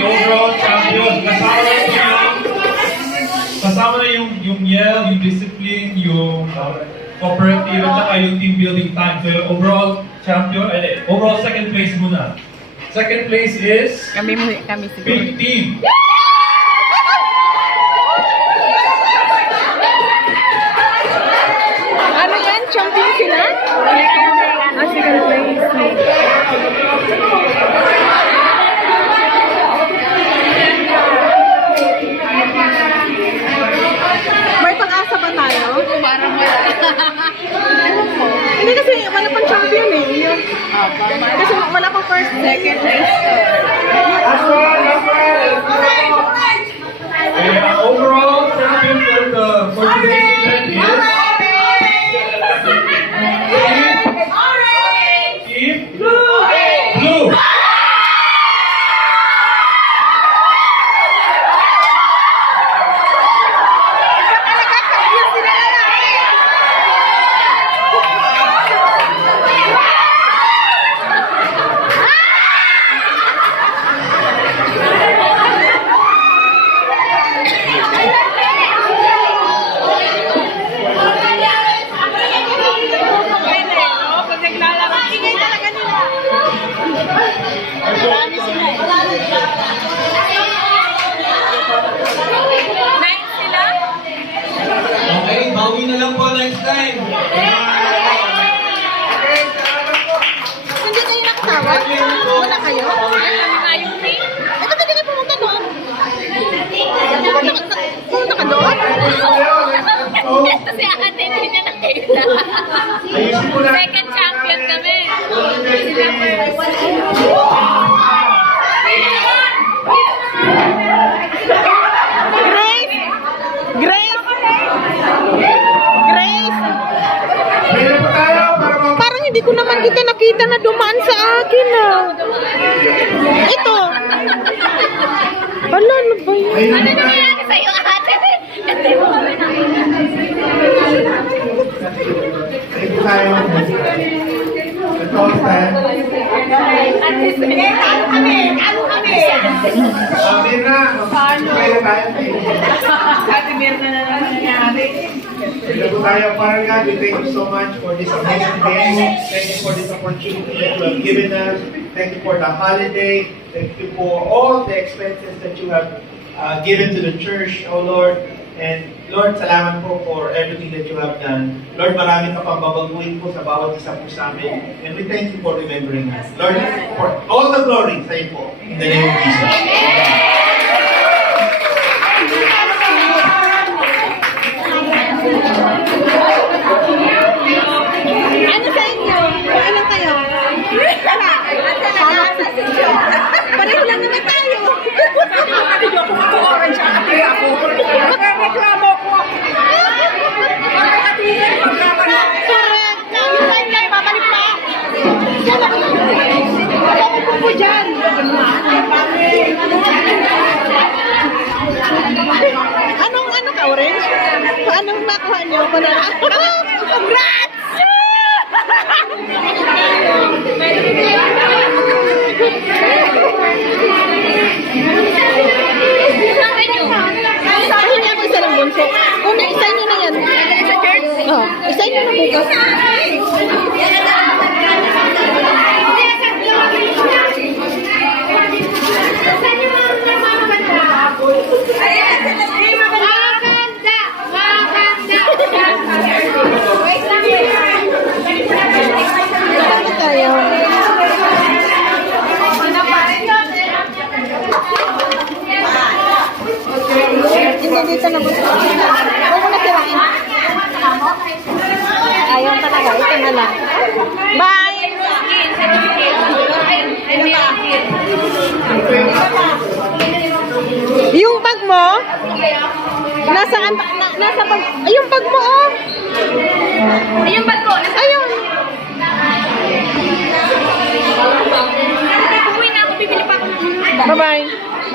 the overall champion. Kasama na yung yell, yung discipline, yung cooperative, at saka yung team building time. So yung overall champion, overall second place muna. Second place is Kami siguro. Pink Team. Ano yan? Champion sila? Second place. May pag-asa ba tayo? Parang wala. Hindi kasi wala pang champion eh. Kasi wala pang first, second place. Overall champion for today's event is Team Blue. Okay, bawi na lang po next time. Hindi kayo nakatawag? Wala kayo? Ito hindi kayo pumunta doon. Pumunta ka doon? Kasi ate hindi niya nakita. Second champion kami. Parang hindi ko naman kita nakita na dumaan sa akin ah. Ito. Wala na ba yun? Ano nangyari sa'yo ate? Hindi mo kami nakita. Thank you so much for this amazing day. Thank you for this opportunity that you have given us. Thank you for the holiday. Thank you for all the expenses that you have given to the church, oh Lord. And Lord, salamat po for everything that you have done. Lord, marami ka pang babaguhin po sa bawat isa po sa amin. And we thank you for remembering us. Lord, for all the glory sa iyo po. In the name of Jesus. Amen. Ano sa inyo? Ano kayo? Pareho lang naman tayo. Hindi ako mag-orange at ati ako. Magreklamo ko. Correct. Kahit kayo, babalik pa. Babalik po dyan. Anong ka, orange? Anong nakuha niyo? Congrats! Pahingi ako isa ng bunso. Kung isa niyo na yan. Oh, isa niyo na bukas. Bakit tayo? Hindi dito na bukas. Huwag mo na tirain. Ayaw talaga. Ito na lang. Bye! Yung bag mo? Nasaan? Nasa bag? Ay, yung bag